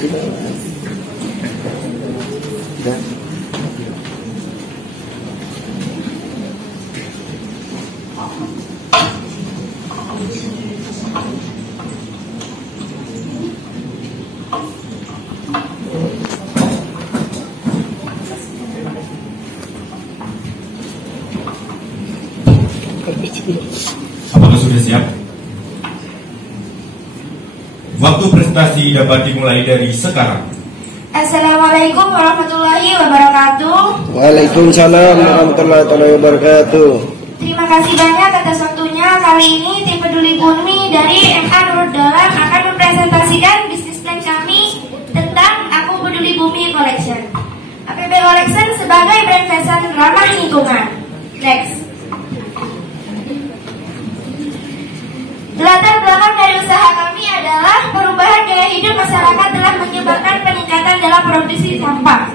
Apakah sudah siap? Waktu presentasi dapat dimulai dari sekarang. Assalamualaikum warahmatullahi wabarakatuh. Waalaikumsalam warahmatullahi wabarakatuh. Terima kasih banyak atas waktunya. Kali ini tim Peduli Bumi dari MA Nurul Dalam akan mempresentasikan bisnis plan kami tentang Aku Peduli Bumi Collection. APB Collection sebagai brand fashion ramah lingkungan. Next. Latar belakang dari usaha kami adalah perubahan gaya hidup masyarakat telah menyebabkan peningkatan dalam produksi sampah.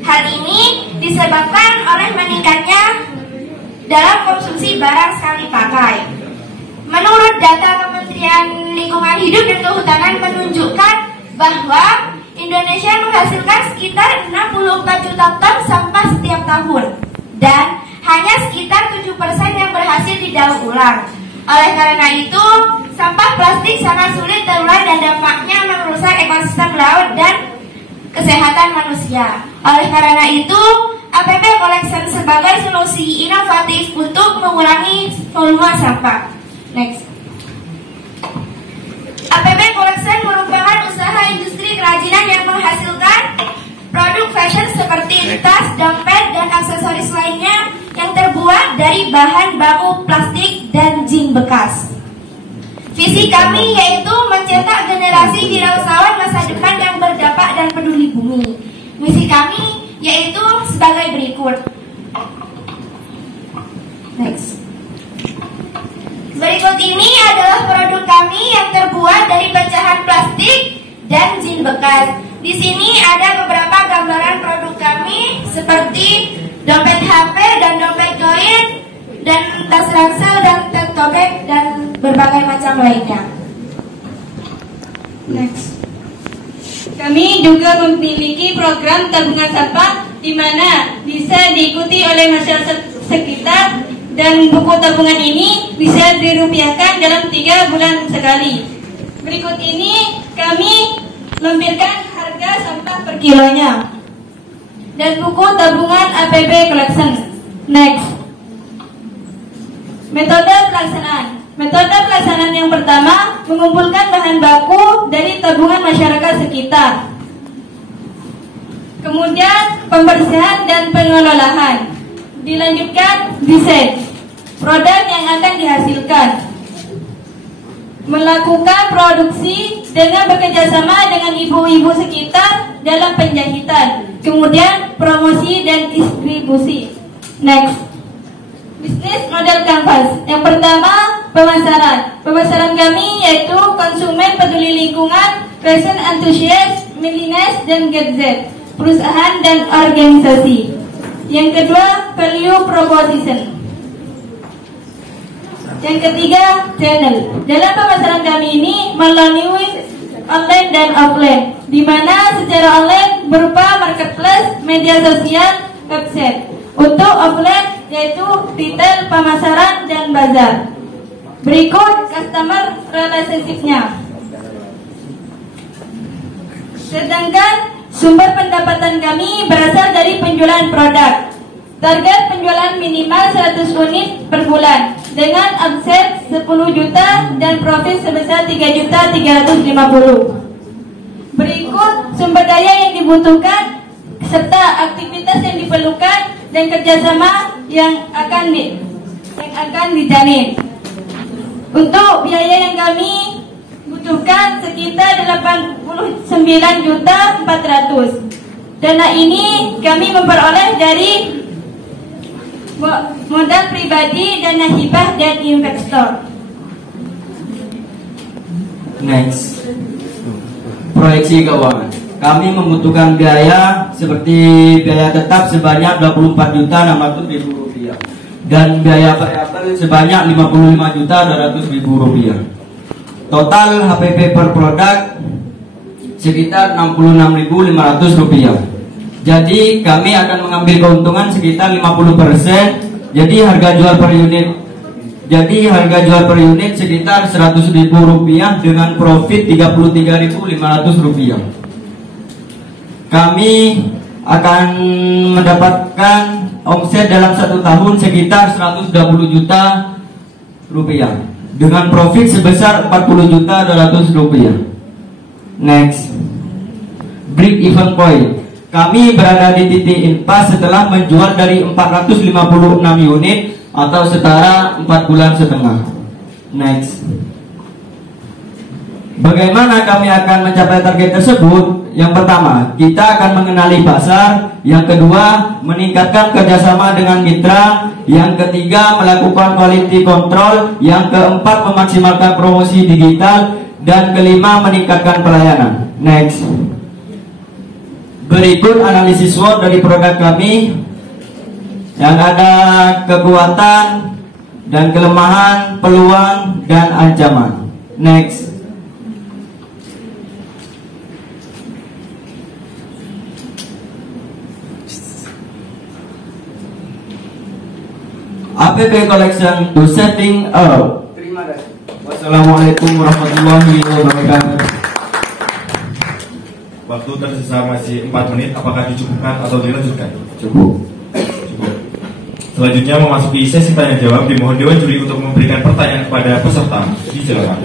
Hal ini disebabkan oleh meningkatnya dalam konsumsi barang sekali pakai. Menurut data Kementerian Lingkungan Hidup dan Kehutanan menunjukkan bahwa Indonesia menghasilkan sekitar 64 juta ton sampah setiap tahun dan hanya sekitar 7% yang berhasil didaur ulang. Oleh karena itu, sampah plastik sangat sulit terurai dan dampaknya merusak ekosistem laut dan kesehatan manusia. Oleh karena itu, APB Collection sebagai solusi inovatif untuk mengurangi volume sampah. Next. APB Collection merupakan usaha industri kerajinan yang menghasilkan produk fashion seperti tas, dompet, dan aksesoris lainnya yang terbuat dari bahan baku plastik dan jin bekas. Visi kami yaitu mencetak generasi wirausahawan masa depan yang berdampak dan peduli bumi. Misi kami yaitu sebagai berikut. Next. Berikut ini adalah produk kami yang terbuat dari pecahan plastik dan jin bekas. Di sini ada beberapa gambaran produk kami seperti dompet HP dan dompet koin dan tas ransel dan tote bag dan berbagai macam lainnya. Next. Kami juga memiliki program tabungan sampah di mana bisa diikuti oleh masyarakat sekitar dan buku tabungan ini bisa dirupiahkan dalam 3 bulan sekali. Berikut ini kami lampirkan harga sampah per kilonya dan buku tabungan APB Collection. Next. Metode pelaksanaan. Metode pelaksanaan yang pertama mengumpulkan bahan baku dari tabungan masyarakat sekitar. Kemudian pembersihan dan pengelolaan. Dilanjutkan desain produk yang akan dihasilkan. Melakukan produksi dengan bekerjasama dengan ibu-ibu sekitar dalam penjahitan. Kemudian promosi dan distribusi. Next. Bisnis model canvas. Yang pertama, pemasaran. Pemasaran kami yaitu konsumen peduli lingkungan, fashion enthusiast, millennials, dan gadget, perusahaan dan organisasi. Yang kedua, value proposition. Yang ketiga, channel. Dalam pemasaran kami ini melalui online dan offline, di mana secara online berupa marketplace, media sosial, website. Untuk offline yaitu retail, pemasaran, dan bazar. Berikut customer relationship-nya. Sedangkan sumber pendapatan kami berasal dari penjualan produk. Target penjualan minimal 100 unit per bulan dengan omset 10 juta dan profit sebesar 3.350.000. Berikut sumber daya yang dibutuhkan serta aktivitas yang diperlukan dan kerjasama yang akan dijalin. Untuk biaya yang kami butuhkan sekitar 89.400.000. Dana ini kami memperoleh dari modal pribadi, dana hibah, dan investor. Next. Proyeksi keuangan. Kami membutuhkan biaya seperti biaya tetap sebanyak Rp24.600.000 dan biaya variabel sebanyak Rp55.200.000. Total HPP per produk sekitar Rp66.500. Jadi kami akan mengambil keuntungan sekitar 50%. Jadi harga jual per unit sekitar Rp100.000 dengan profit Rp33.500. Kami akan mendapatkan omset dalam 1 tahun sekitar Rp120 juta dengan profit sebesar Rp40.200. Next, break even point. Kami berada di titik impas setelah menjual dari 456 unit atau setara 4 bulan setengah. Next, bagaimana kami akan mencapai target tersebut? Yang pertama, kita akan mengenali pasar. Yang kedua, meningkatkan kerjasama dengan mitra. Yang ketiga, melakukan quality control. Yang keempat, memaksimalkan promosi digital. Dan kelima, meningkatkan pelayanan. Next, berikut analisis SWOT dari produk kami yang ada kekuatan dan kelemahan, peluang dan ancaman. Next, APP Collection to setting up. Terima kasih. Wassalamualaikum warahmatullahi wabarakatuh. Waktu tersisa masih 4 menit. Apakah dicukupkan atau dilanjutkan? Cukup. Selanjutnya memasuki sesi tanya jawab. Dimohon Dewan Juri untuk memberikan pertanyaan kepada peserta. Silakan.